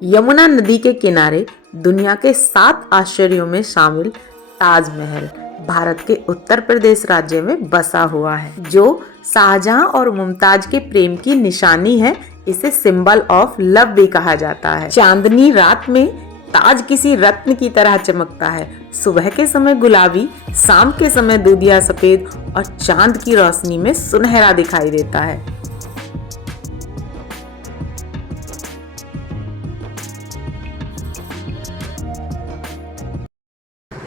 यमुना नदी के किनारे दुनिया के 7 आश्चर्यों में शामिल ताजमहल भारत के उत्तर प्रदेश राज्य में बसा हुआ है, जो शाहजहां और मुमताज के प्रेम की निशानी है। इसे सिंबल ऑफ लव भी कहा जाता है। चांदनी रात में ताज किसी रत्न की तरह चमकता है। सुबह के समय गुलाबी, शाम के समय दूधिया सफेद और चांद की रोशनी में सुनहरा दिखाई देता है।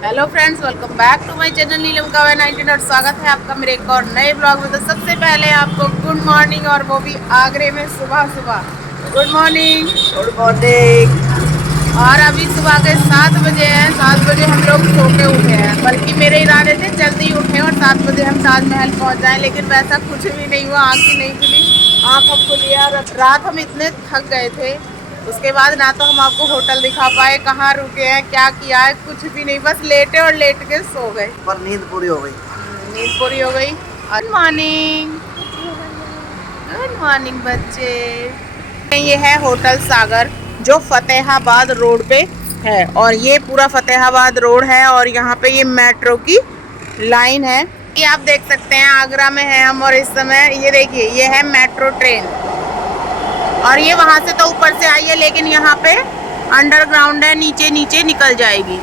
Hello friends, welcome back to my channel Neelam Kavya 19 और स्वागत है आपका मेरे एक और नए ब्लॉग में। तो सबसे पहले आपको गुड मॉर्निंग, और वो भी आगरे में सुबह सुबह। Good morning. Good morning. और अभी सुबह के 7 बजे हैं। 7 बजे हम लोग सो के उठे हैं, बल्कि मेरे इरादे थे जल्दी उठे और 7 बजे हम ताजमहल पहुंच जाएं, लेकिन वैसा कुछ भी नहीं हुआ। आँख ही नहीं खुली। आँख अब खुली है। रात हम इतने थक गए थे, उसके बाद ना तो हम आपको होटल दिखा पाए, कहाँ रुके हैं, क्या किया है, कुछ भी नहीं। बस लेटे और लेट के सो गए, पर नींद पूरी हो गई। नींद पूरी हो गई। Good morning. गुड मॉर्निंग बच्चे। ये है होटल सागर, जो फतेहाबाद रोड पे है, और ये पूरा फतेहाबाद रोड है। और यहाँ पे ये मेट्रो की लाइन है। ये आप देख सकते हैं, आगरा में है हम, और इस समय ये देखिए, ये है मेट्रो ट्रेन। और ये वहाँ से तो ऊपर से आई है, लेकिन यहाँ पे अंडरग्राउंड है, नीचे नीचे निकल जाएगी।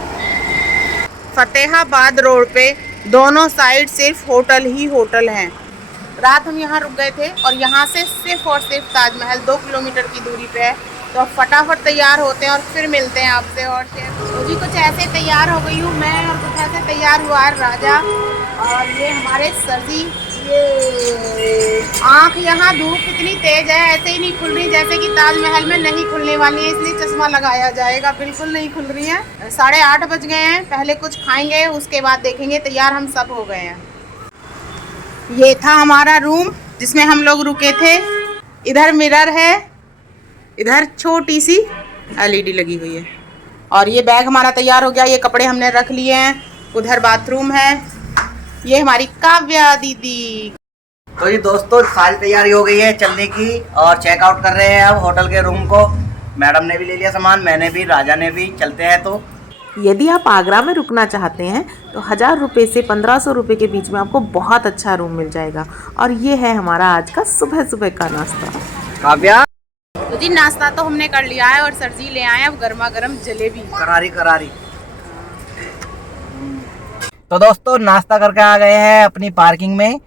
फतेहाबाद रोड पे दोनों साइड सिर्फ होटल ही होटल हैं। रात हम यहाँ रुक गए थे, और यहाँ से सिर्फ और सिर्फ ताजमहल 2 किलोमीटर की दूरी पे है। तो अब फटाफट तैयार होते हैं और फिर मिलते हैं आपसे। और जी कुछ ऐसे तैयार हो गई हूँ मैं, और कुछ ऐसे तैयार हुआ है राजा, और ये हमारे सरजी। ये आँख, यहाँ धूप कितनी तेज है, ऐसे ही नहीं खुल रही जैसे कि ताजमहल में नहीं खुलने वाली है, इसलिए चश्मा लगाया जाएगा। बिल्कुल नहीं खुल रही है। 8:30 बज गए हैं। पहले कुछ खाएंगे, उसके बाद देखेंगे। तैयार हम सब हो गए हैं। ये था हमारा रूम जिसमें हम लोग रुके थे। इधर मिरर है, इधर छोटी सी LED लगी हुई है, और ये बैग हमारा तैयार हो गया। ये कपड़े हमने रख लिए हैं। उधर बाथरूम है। ये हमारी काव्या दीदी। तो ये दोस्तों सारी तैयारी हो गई है चलने की, और चेकआउट कर रहे हैं अब होटल के रूम को। मैडम ने भी ले लिया सामान, मैंने भी, राजा ने भी। चलते हैं। तो यदि आप आगरा में रुकना चाहते हैं तो 1000 रुपये से 1500 रुपये के बीच में आपको बहुत अच्छा रूम मिल जाएगा। और ये है हमारा आज का सुबह सुबह का नाश्ता। काव्या, तो जी नाश्ता तो हमने कर लिया है, और सर जी ले आए अब गर्मा गर्म जलेबी, करारी करारी। तो दोस्तों नाश्ता करके आ गए हैं अपनी पार्किंग में,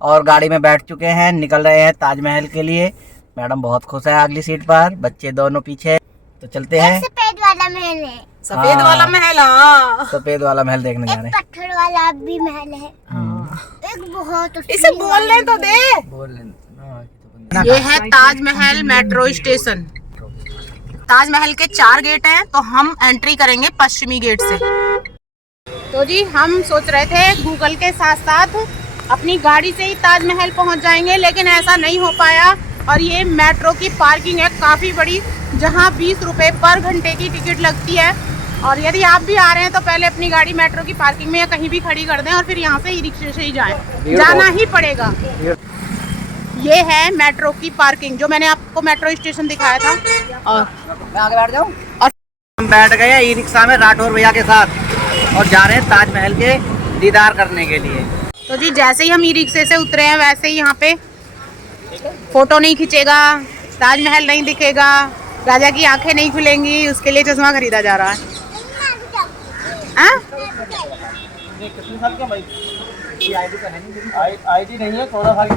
और गाड़ी में बैठ चुके हैं। निकल रहे हैं ताजमहल के लिए। मैडम बहुत खुश है अगली सीट पर, बच्चे दोनों पीछे। तो चलते हैं। सफेद वाला महल है। सफेद वाला महल। हाँ, सफेद वाला महल देखने जा रहे हैं। पत्थर वाला भी महल है। एक बहुत इसे बोलने तो दे। ये है ताजमहल मेट्रो स्टेशन। ताजमहल के 4 गेट हैं, तो हम एंट्री करेंगे पश्चिमी गेट से। तो जी हम सोच रहे थे गूगल के साथ साथ अपनी गाड़ी से ही ताजमहल पहुंच जाएंगे, लेकिन ऐसा नहीं हो पाया। और ये मेट्रो की पार्किंग है काफ़ी बड़ी, जहां 20 रुपये पर घंटे की टिकट लगती है। और यदि आप भी आ रहे हैं तो पहले अपनी गाड़ी मेट्रो की पार्किंग में या कहीं भी खड़ी कर दें, और फिर यहाँ से ई रिक्शे से ही जाएं। जाना ही पड़ेगा। ये है मेट्रो की पार्किंग, जो मैंने आपको मेट्रो स्टेशन दिखाया था। और मैं आगे बैठ जाऊं। और हम बैठ गए हैं ई रिक्शा में राठौर भैया के साथ, और जा रहे हैं ताजमहल के दीदार करने के लिए। तो जी जैसे ही हम ई रिक्शे से उतरे हैं, वैसे ही यहाँ पे फोटो नहीं खींचेगा, ताजमहल नहीं दिखेगा, राजा की आंखें नहीं खुलेंगी, उसके लिए चश्मा खरीदा जा रहा है। आईडी नहीं है, 14 साल के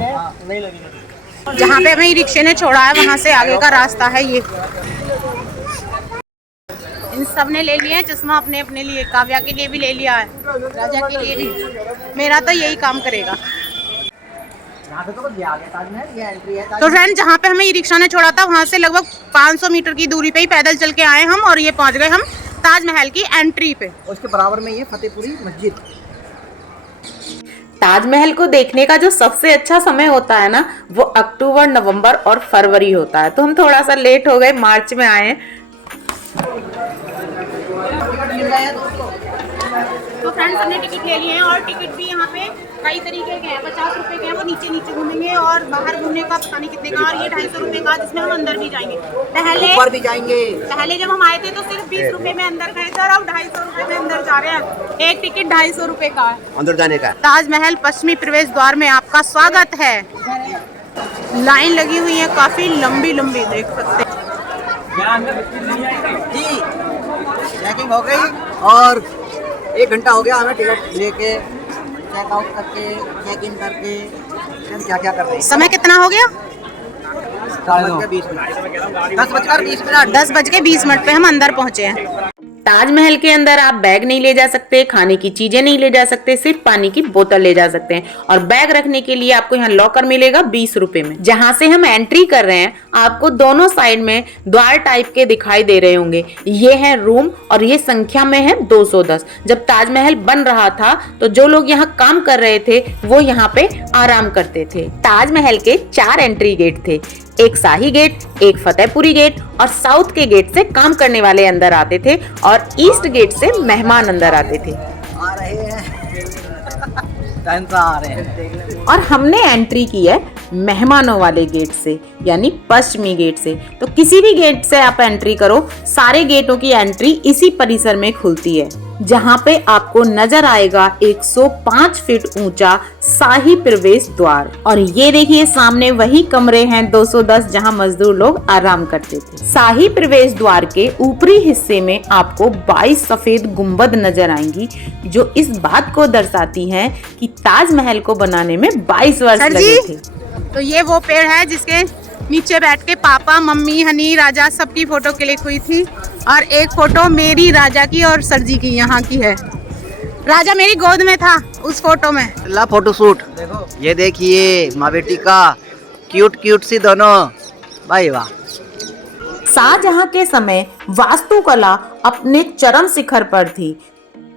नहीं लगेगा। जहाँ पे हमें ई रिक्शे ने छोड़ा है, वहाँ से आगे का रास्ता है ये। इन सब ने ले लिया है चश्मा अपने अपने लिए। काव्या के लिए भी ले लिया है, राजा के लिए भी। मेरा तो यही काम करेगा। तो फ्रेंड, जहाँ पे हमें ई रिक्शा ने छोड़ा था, वहाँ से लगभग 500 मीटर की दूरी पे ही पैदल चल के आए हम, और ये पहुँच गए हम ताजमहल की एंट्री पे। उसके बराबर में ये फतेहपुरी मस्जिद। ताजमहल को देखने का जो सबसे अच्छा समय होता है ना, वो अक्टूबर, नवंबर और फरवरी होता है। तो हम थोड़ा सा लेट हो गए, मार्च में आए हैं। तो फ्रेंड्स हमने टिकट ले लिए हैं और टिकट भी यहाँ पे कई तरीके के हैं। 50 रुपए के हैं, वो नीचे नीचे घूमेंगे, और बाहर घूमने का पता नहीं कितने का, और ये 250 रुपए का जिसमें हम अंदर भी जाएंगे। ऊपर भी जाएंगे। पहले जब हम आए थे तो सिर्फ 20 रुपए में अंदर गए थे, और अब 250 रुपए में अंदर जा रहे हैं। एक टिकट 250 रुपए का है अंदर जाने का। ताजमहल पश्चिमी प्रवेश द्वार में आपका स्वागत है। लाइन लगी हुई है काफी लंबी लंबी, देख सकते हैं। जी चेकिंग हो गई और 1 घंटा हो गया हमें टिकट लेके, चेकआउट करके, चेक इन करके, हम क्या क्या कर रहे हैं। समय कितना हो गया? 10:20 पे हम अंदर पहुंचे हैं। ताजमहल के अंदर आप बैग नहीं ले जा सकते, खाने की चीजें नहीं ले जा सकते, सिर्फ पानी की बोतल ले जा सकते हैं। और बैग रखने के लिए आपको यहाँ लॉकर मिलेगा 20 रुपए में। जहाँ से हम एंट्री कर रहे हैं आपको दोनों साइड में द्वार टाइप के दिखाई दे रहे होंगे। ये है रूम और ये संख्या में है 210। जब ताजमहल बन रहा था तो जो लोग यहाँ काम कर रहे थे वो यहाँ पे आराम करते थे। ताजमहल के 4 एंट्री गेट थे, एक शाही गेट, एक फतेहपुरी गेट, और साउथ के गेट से काम करने वाले अंदर आते थे और ईस्ट गेट से मेहमान अंदर आते थे। आ रहे हैं आ रहे हैं। और हमने एंट्री की है मेहमानों वाले गेट से, यानी पश्चिमी गेट से। तो किसी भी गेट से आप एंट्री करो, सारे गेटों की एंट्री इसी परिसर में खुलती है, जहाँ पे आपको नजर आएगा 105 फीट ऊंचा शाही प्रवेश द्वार। और ये देखिए सामने वही कमरे हैं 210 जहाँ मजदूर लोग आराम करते थे। शाही प्रवेश द्वार के ऊपरी हिस्से में आपको 22 सफेद गुंबद नजर आएंगी, जो इस बात को दर्शाती हैं कि ताजमहल को बनाने में 22 वर्ष लगे थे। तो ये वो पेड़ है जिसके नीचे बैठ के पापा, मम्मी, हनी, राजा सबकी फोटो क्लिक हुई थी, और एक फोटो मेरी, राजा की और सर जी की यहाँ की है। राजा मेरी गोद में था उस फोटो में। ला फोटो शूट, ये देखिए माँ बेटी का क्यूट क्यूट सी दोनों, भाई वाह। शाहजहां के समय वास्तुकला अपने चरम शिखर पर थी।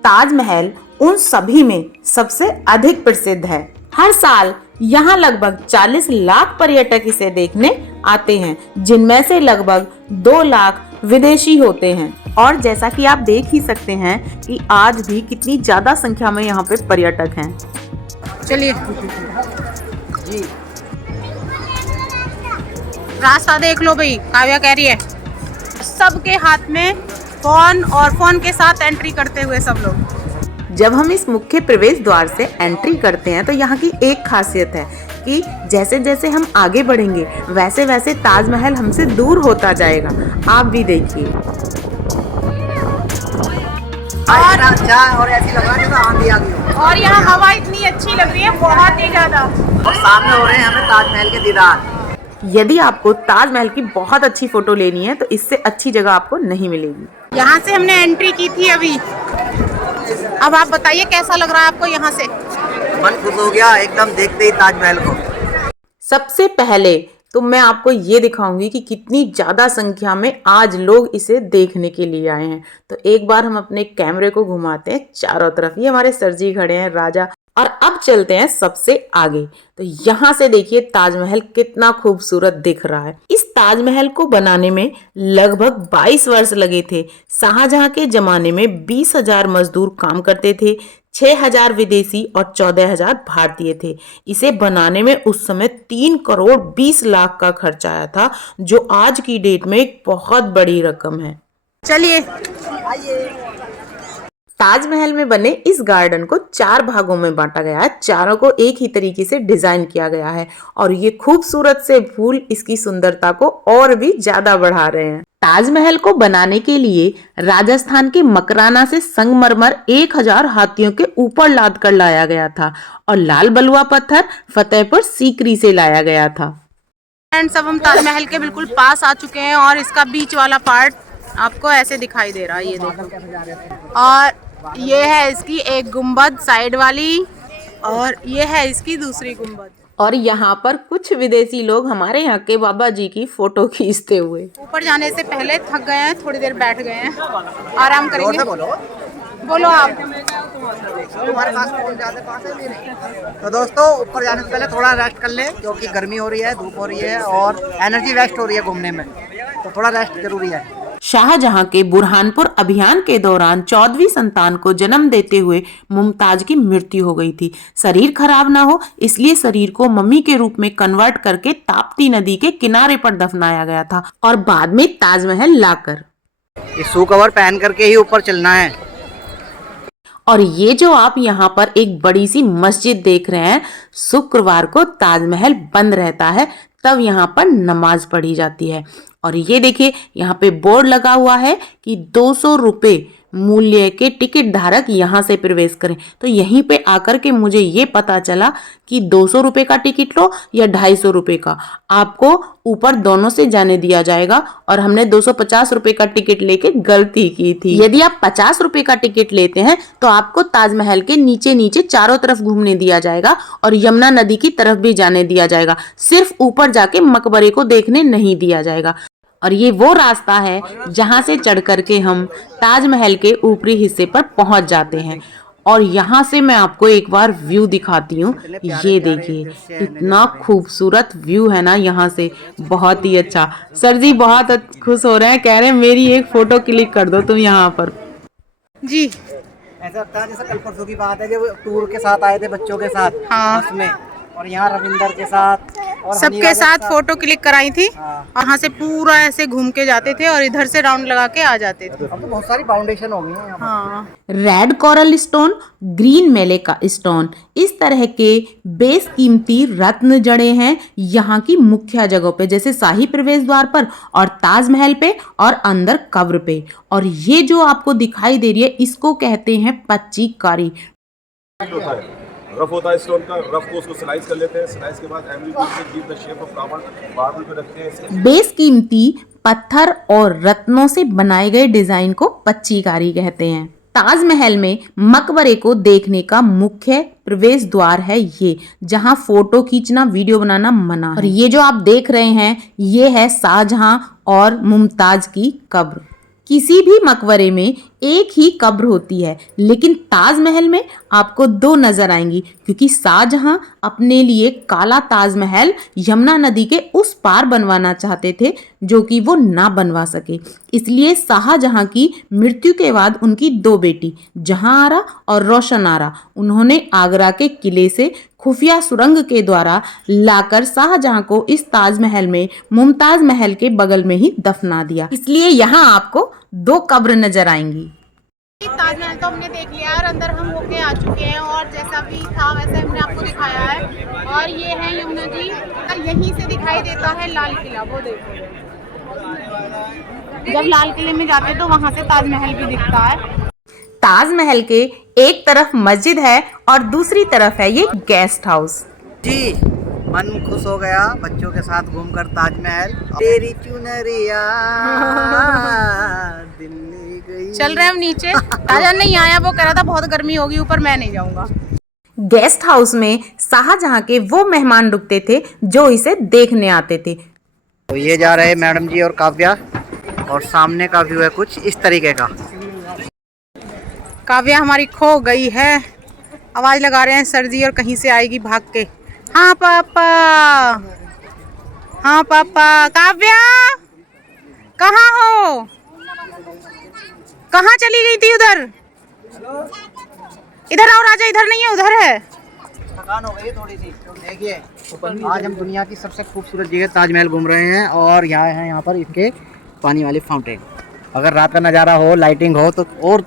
ताजमहल उन सभी में सबसे अधिक प्रसिद्ध है। हर साल यहाँ लगभग 40 लाख पर्यटक इसे देखने आते हैं, जिनमें से लगभग 2 लाख विदेशी होते हैं। और जैसा कि आप देख ही सकते हैं कि आज भी कितनी ज्यादा संख्या में यहाँ पे पर्यटक हैं। चलिए रास्ता देख लो भाई, काव्या कह रही है। सबके हाथ में फोन, और फोन के साथ एंट्री करते हुए सब लोग। जब हम इस मुख्य प्रवेश द्वार से एंट्री करते हैं तो यहाँ की एक खासियत है कि जैसे जैसे हम आगे बढ़ेंगे वैसे वैसे ताजमहल हमसे दूर होता जाएगा। आप भी देखिए। और ऐसी लग रहा है जैसे आंधी आ गई हो। और यहाँ हवा इतनी अच्छी लग रही है, बहुत ही ज्यादा। और सामने हो रहे हैं हमें ताजमहल के दीदार। यदि आपको ताजमहल की बहुत अच्छी फोटो लेनी है तो इससे अच्छी जगह आपको नहीं मिलेगी। यहाँ से हमने एंट्री की थी अभी। अब आप बताइए कैसा लग रहा है आपको यहाँ से? मन खुश हो गया एकदम देखते ही ताजमहल को। सबसे पहले तो मैं आपको ये दिखाऊंगी कि कितनी ज्यादा संख्या में आज लोग इसे देखने के लिए आए हैं। तो एक बार हम अपने कैमरे को घुमाते हैं चारों तरफ। ये हमारे सर जी खड़े हैं, राजा। और अब चलते हैं सबसे आगे। तो यहाँ से देखिए ताजमहल कितना खूबसूरत दिख रहा है। इस ताजमहल को बनाने में लगभग 22 वर्ष लगे थे। शाहजहां के जमाने में 20,000 मजदूर काम करते थे, 6,000 विदेशी और 14,000 भारतीय थे। इसे बनाने में उस समय 3 करोड़ 20 लाख का खर्च आया था, जो आज की डेट में एक बहुत बड़ी रकम है। चलिए ताजमहल में बने इस गार्डन को 4 भागों में बांटा गया है। चारों को एक ही तरीके से डिजाइन किया गया है और ये खूबसूरत से फूल इसकी सुंदरता को और भी ज्यादा बढ़ा रहे हैं। ताजमहल को बनाने के लिए राजस्थान के मकराना से संगमरमर 1000 हाथियों के ऊपर लाद कर लाया गया था और लाल बलुआ पत्थर फतेहपुर सीकरी से लाया गया था। फ्रेंड्स, अब हम ताजमहल के बिल्कुल पास आ चुके हैं और इसका बीच वाला पार्ट आपको ऐसे दिखाई दे रहा है, ये देखो। और ये है इसकी एक गुंबद साइड वाली, और ये है इसकी दूसरी गुंबद। और यहाँ पर कुछ विदेशी लोग हमारे यहाँ के बाबा जी की फोटो खींचते हुए। ऊपर जाने से पहले थक गए हैं, थोड़ी देर बैठ गए हैं, आराम करेंगे। बोलो आप। तुम्हारे पास फोन ज्यादा पास है मेरे। तो दोस्तों, ऊपर जाने से पहले थोड़ा रेस्ट कर ले, क्योंकि गर्मी हो रही है, धूप हो रही है और एनर्जी वेस्ट हो रही है घूमने में, तो थोड़ा रेस्ट जरूरी है। शाहजहां के बुरहानपुर अभियान के दौरान 14वीं संतान को जन्म देते हुए मुमताज की मृत्यु हो गई थी। शरीर खराब ना हो इसलिए शरीर को मम्मी के रूप में कन्वर्ट करके ताप्ती नदी के किनारे पर दफनाया गया था और बाद में ताजमहल लाकर ये शू कवर पहन करके ही ऊपर चलना है। और ये जो आप यहाँ पर एक बड़ी सी मस्जिद देख रहे हैं, शुक्रवार को ताजमहल बंद रहता है, तब यहाँ पर नमाज पढ़ी जाती है। और ये देखिए यहाँ पे बोर्ड लगा हुआ है कि 200 रुपये मूल्य के टिकट धारक यहाँ से प्रवेश करें। तो यहीं पे आकर के मुझे ये पता चला कि 200 रुपये का टिकट लो या 250 रुपये का, आपको ऊपर दोनों से जाने दिया जाएगा। और हमने 250 रुपये का टिकट लेके गलती की थी। यदि आप 50 रुपये का टिकट लेते हैं तो आपको ताजमहल के नीचे नीचे चारों तरफ घूमने दिया जाएगा और यमुना नदी की तरफ भी जाने दिया जाएगा, सिर्फ ऊपर जाके मकबरे को देखने नहीं दिया जाएगा। और ये वो रास्ता है जहाँ से चढ़ करके हम ताजमहल के ऊपरी हिस्से पर पहुँच जाते हैं। और यहाँ से मैं आपको एक बार व्यू दिखाती हूँ। ये देखिए इतना खूबसूरत व्यू है ना यहाँ से, बहुत ही अच्छा। सर जी बहुत खुश हो रहे हैं, कह रहे हैं मेरी एक फोटो क्लिक कर दो तुम यहाँ पर। जी ऐसा लगता है जैसे कल परसों की बात है जब टूर के साथ आए थे बच्चों के साथ। हाँ। बस में, और यहाँ रविंदर के साथ और सबके साथ फोटो क्लिक कराई थी। हाँ। वहाँ से पूरा ऐसे घूम के जाते थे और इधर से राउंड लगा के आ जाते थे। अब तो बहुत सारी फाउंडेशन हो गई हैं यहाँ पर। हाँ। Red coral stone, green malachite stone, इस तरह के बेशकीमती रत्न जड़े हैं यहाँ की मुख्य जगहों पे, जैसे शाही प्रवेश द्वार पर और ताजमहल पे और अंदर कब्र पे। और ये जो आपको दिखाई दे रही है इसको कहते हैं पच्चीकारी। रफ होता है स्टोन का, रफ को उसको स्लाइस कर लेते हैं, स्लाइस के बाद एमरी टूल से give the shape of flower marble पे रखते हैं। बेशकीमती पत्थर और रत्नों से बनाए गए डिजाइन को पच्चीकारी कहते हैं। ताजमहल में मकबरे को देखने का मुख्य प्रवेश द्वार है ये, जहां फोटो खींचना वीडियो बनाना मना। और ये जो आप देख रहे हैं ये है शाहजहां और मुमताज की कब्र। किसी भी मकबरे में एक ही कब्र होती है, लेकिन ताजमहल में आपको दो नजर आएंगी, क्योंकि शाहजहां अपने लिए काला ताजमहल यमुना नदी के उस पार बनवाना चाहते थे जो कि वो ना बनवा सके। इसलिए शाहजहां की मृत्यु के बाद उनकी दो बेटी जहांआरा और रोशनआरा, उन्होंने आगरा के किले से खुफिया सुरंग के द्वारा लाकर शाहजहां को इस ताजमहल में मुमताज महल के बगल में ही दफना दिया। इसलिए यहाँ आपको दो कब्र नजर आएंगी। ताजमहल तो हमने देख लिया और अंदर हम होके आ चुके हैं और जैसा भी था वैसे हमने आपको दिखाया है। और ये है यमुना जी और यहीं से दिखाई देता है लाल किला। वो देखो, जब लाल किले में जाते तो वहां से ताजमहल भी दिखता है। ताजमहल के एक तरफ मस्जिद है और दूसरी तरफ है ये गेस्ट हाउस। जी मन खुश हो गया बच्चों के साथ घूमकर ताजमहल। तेरी चुनरिया दिल्ली गई। चल रहे हम नीचे। राजा नहीं आया, वो कह रहा था बहुत गर्मी होगी ऊपर, मैं नहीं जाऊंगा। गेस्ट हाउस में शाहजहां के वो मेहमान रुकते थे जो इसे देखने आते थे। तो ये जा रहे हैं मैडम जी और काव्या, और सामने का व्यू है कुछ इस तरीके का। काव्या हमारी खो गई है, आवाज लगा रहे हैं सर जी और कहीं से आएगी भाग के। हाँ पापा, हाँ पापा। काव्या कहाँ हो? कहाँ चली गई थी? उधर इधर आओ राजा, इधर नहीं है उधर है। थकान हो गई थोड़ी सी। देखिए आज हम दुनिया की सबसे खूबसूरत जगह ताजमहल घूम रहे हैं और यहाँ पर इसके पानी वाले फाउंटेन। अगर रात का नज़ारा हो, लाइटिंग हो तो और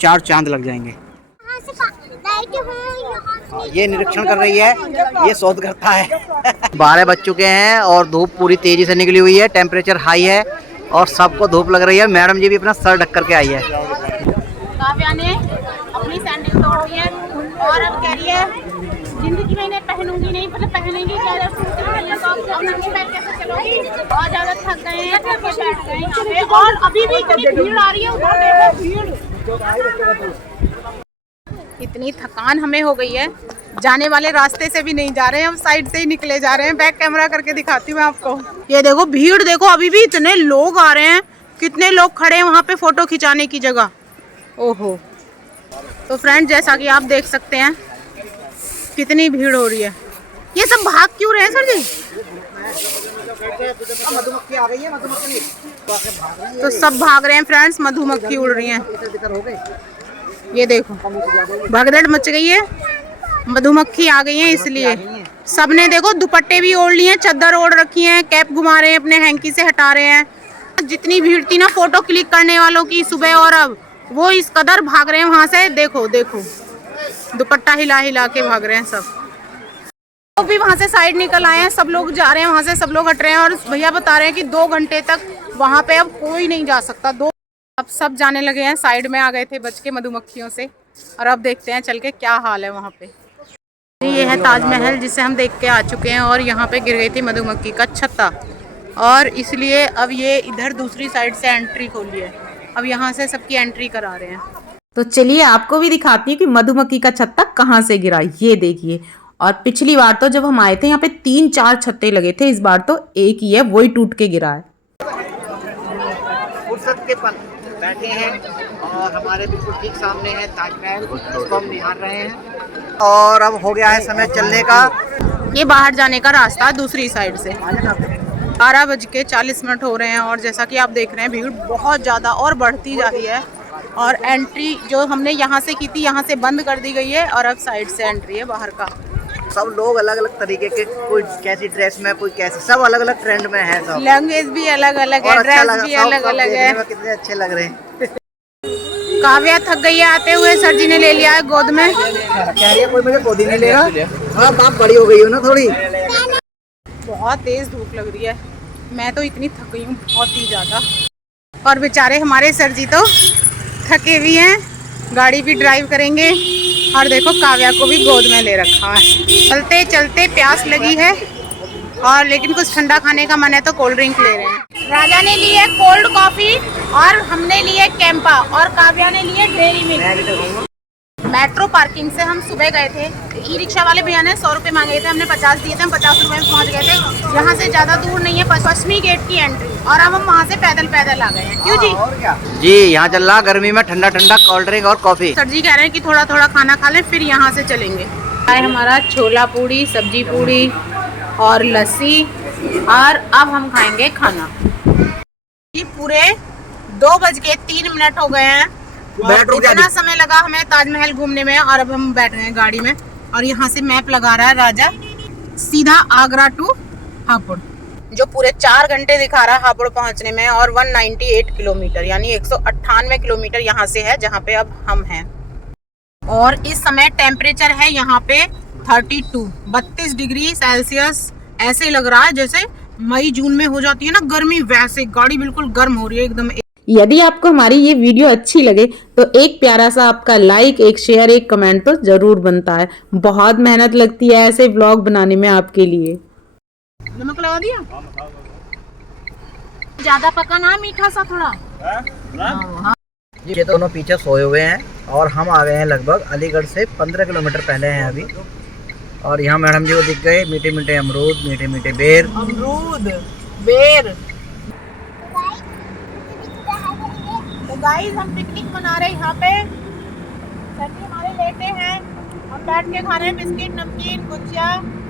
4 चांद लग जाएंगे। ये निरीक्षण कर रही है, ये शोध करता है। 12 बज चुके हैं और धूप पूरी तेजी से निकली हुई है, टेम्परेचर हाई है और सबको धूप लग रही है। मैडम जी भी अपना सर ढक करके आई है। काव्या ने अपनी सैंडल तोड़ दी है और अब कह रही है जिंदगी में इन्हें पहनूंगी नहीं, मतलब पहनेंगी क्या जब अब नंगे पैर कैसे चलोगी। और ज्यादा थक गए हैं, थक के बैठ गए यहाँ पे और अभी भी इतनी भीड़ आ रही है। उधर देखो भीड़। इतनी थकान हमें हो गई है, जाने वाले रास्ते से भी नहीं जा रहे हैं, हम साइड से ही निकले जा रहे हैं। बैक कैमरा करके दिखाती हूँ मैं आपको। ये देखो भीड़ देखो, अभी भी इतने लोग आ रहे हैं। कितने लोग खड़े हैं वहाँ पे फोटो खिंचाने की जगह। ओहो। तो फ्रेंड जैसा कि आप देख सकते हैं कितनी भीड़ हो रही है। ये सब भाग क्यों रहे हैं सर जी? मधुमक्खी आ गई है, मधुमक्खी तो सब भाग रहे हैं फ्रेंड्स, मधुमक्खी उड़ रही हैं। हो गए। ये देखो भगदड़ मच गई है, मधुमक्खी आ गई है, इसलिए सबने देखो दुपट्टे भी ओढ़ लिए हैं, चादर ओढ़ रखी है, कैप घुमा रहे हैं, अपने हैंकी से हटा रहे हैं। जितनी भीड़ थी ना फोटो क्लिक करने वालों की सुबह और अब, वो इस कदर भाग रहे हैं वहां से। देखो देखो दुपट्टा हिला हिला के भाग रहे हैं सब। तो भी वहां से साइड निकल आए हैं, सब लोग जा रहे हैं वहां से, सब लोग हट रहे हैं। और भैया बता रहे हैं कि 2 घंटे तक वहां पे अब कोई नहीं जा सकता। अब सब जाने लगे हैं, साइड में आ गए थे बच के मधुमक्खियों से। और अब देखते हैं चल के क्या हाल है वहाँ पे। ये है ताजमहल जिसे हम देख के आ चुके हैं, और यहाँ पे गिर गई थी मधुमक्खी का छत्ता, और इसलिए अब ये इधर दूसरी साइड से एंट्री खोली है। अब यहाँ से सबकी एंट्री करा रहे हैं। तो चलिए आपको भी दिखाती हूँ कि मधुमक्खी का छत्ता कहाँ से गिरा। ये देखिए, और पिछली बार तो जब हम आए थे यहाँ पे 3-4 छत्ते लगे थे, इस बार तो एक ही है, वही टूट के गिरा है। फुर्सत के पल बैठे हैं और हमारे बिल्कुल ठीक सामने है ताजमहल, उसको हम निहार रहे हैं। और अब हो गया है समय चलने का। ये बाहर जाने का रास्ता दूसरी साइड से। 12:40 हो रहे हैं, और जैसा कि आप देख रहे हैं भीड़ बहुत ज़्यादा और बढ़ती जा रही है। और एंट्री जो हमने यहाँ से की थी, यहाँ से बंद कर दी गई है, और अब साइड से एंट्री है बाहर का। सब लोग अलग अलग तरीके के, कोई कैसी ड्रेस में, कोई कैसी, सब अलग अलग ट्रेंड में है। सब लैंग्वेज भी अलग अलग है, ड्रेस भी अलग अलग है। कितने अच्छे लग रहे हैं। काव्या थक गई है आते हुए, सर जी ने ले लिया है गोद में। कह रही है कोई मुझे गोदी नहीं लेगा। हाँ आप बड़ी हो गई हो ना थोड़ी। बहुत तेज धूप लग रही है, मैं तो इतनी थक गई हूँ बहुत ही ज़्यादा। और बेचारे हमारे सर जी तो थके भी हैं, गाड़ी भी ड्राइव करेंगे। और देखो काव्या को भी गोद में ले रखा है। चलते चलते प्यास लगी है, और लेकिन कुछ ठंडा खाने का मन है तो कोल्ड ड्रिंक ले रहे हैं। राजा ने ली है कोल्ड कॉफी, और हमने ली है कैंपा, और काव्या ने ली है डेयरी मिल्क। मेट्रो पार्किंग से हम सुबह गए थे, ई रिक्शा वाले भैया ने 100 रुपये मांगे थे, हमने 50 दिए थे, हम 50 रुपये में पहुंच गए थे। यहाँ से ज़्यादा दूर नहीं है, पश्चिमी गेट की एंट्री, और अब हम वहाँ से पैदल पैदल आ गए हैं। क्यों जी? और क्या जी, यहाँ चल रहा गर्मी में ठंडा ठंडा कोल्ड ड्रिंक और कॉफी। सर जी कह रहे हैं कि थोड़ा थोड़ा खाना खा लें, फिर यहाँ से चलेंगे। हमारा छोला पूड़ी, सब्जी पूड़ी और लस्सी, और अब हम खाएंगे खाना। पूरे 2:03 हो गए हैं। इतना समय लगा हमें ताजमहल घूमने में, और अब हम बैठ गए हैं गाड़ी में। और यहाँ से मैप लगा रहा है राजा, सीधा आगरा टू हापुड़, जो पूरे 4 घंटे दिखा रहा है हापुड़ पहुँचने में, और 198 किलोमीटर यानी 198 किलोमीटर यहाँ से है जहाँ पे अब हम हैं। और इस समय टेम्परेचर है यहाँ पे 32 डिग्री सेल्सियस। ऐसे लग रहा है जैसे मई जून में हो जाती है ना गर्मी, वैसे गाड़ी बिल्कुल गर्म हो रही है एकदम। यदि आपको हमारी ये वीडियो अच्छी लगे तो एक प्यारा सा आपका लाइक, एक शेयर, एक कमेंट तो जरूर बनता है। बहुत मेहनत लगती है ऐसे व्लॉग बनाने में आपके लिए। नमक लगा दिया? ज्यादा पका ना, मीठा सा थोड़ा। ये दोनों पीछे सोए हुए हैं, और हम आ गए हैं लगभग अलीगढ़ से 15 किलोमीटर पहले हैं अभी। और यहाँ मैडम जी को दिख गए मीठे मीठे अमरूद, मीठे मीठे बेर। अमरूद, बेर। तो गाइस हम पिकनिक मना रहे हैं यहाँ पे। सर जी हमारे लेटे हैं, हम बैठ के खा रहे हैं बिस्किट, नमकीन, गुजिया।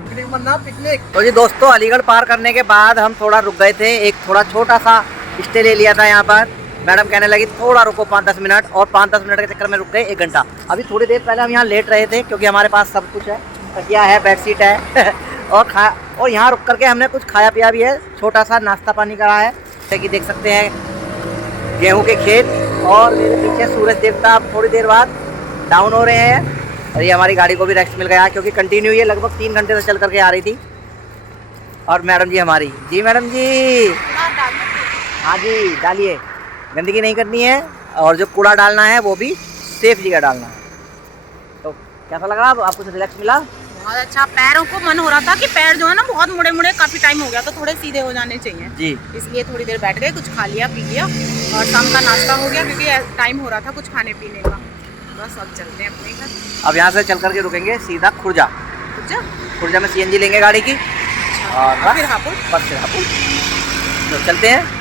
पिकनिक। तो जी दोस्तों, अलीगढ़ पार करने के बाद हम थोड़ा रुक गए थे, एक थोड़ा छोटा सा स्टे ले लिया था यहाँ पर। मैडम कहने लगी थोड़ा रुको 5-10 मिनट, और 5-10 मिनट के चक्कर में रुक गए 1 घंटा। अभी थोड़ी देर पहले हम यहाँ लेट रहे थे, क्योंकि हमारे पास सब कुछ है, तकिया है, बेडशीट है और यहाँ रुक करके हमने कुछ खाया पिया भी है, छोटा सा नाश्ता पानी करा है। जैसे कि देख सकते हैं गेहूं के खेत, और मेरे पीछे सूरज देवता अब थोड़ी देर बाद डाउन हो रहे हैं। और ये हमारी गाड़ी को भी रेस्ट मिल गया, क्योंकि कंटिन्यू ये लगभग 3 घंटे से चल करके आ रही थी। और मैडम जी हमारी, जी मैडम जी, हाँ जी डालिए, गंदगी नहीं करनी है, और जो कूड़ा डालना है वो भी सेफ जगह डालना है। तो कैसा लगा आपको? रिलैक्स मिला? बहुत अच्छा। पैरों को मन हो रहा था कि पैर जो है ना बहुत मुड़े मुड़े, काफी टाइम हो गया, तो थोड़े सीधे हो जाने चाहिए जी, इसलिए थोड़ी देर बैठ गए, कुछ खा लिया पी लिया, और शाम का नाश्ता हो गया, क्योंकि टाइम हो रहा था कुछ खाने पीने का। बस अब चलते हैं अपने घर। अब यहाँ से चल करके रुकेंगे सीधा खुर्जा। खुर्जा में CNG लेंगे गाड़ी की, और फिर हापुड़। बस फिर हापुड़। तो चलते हैं।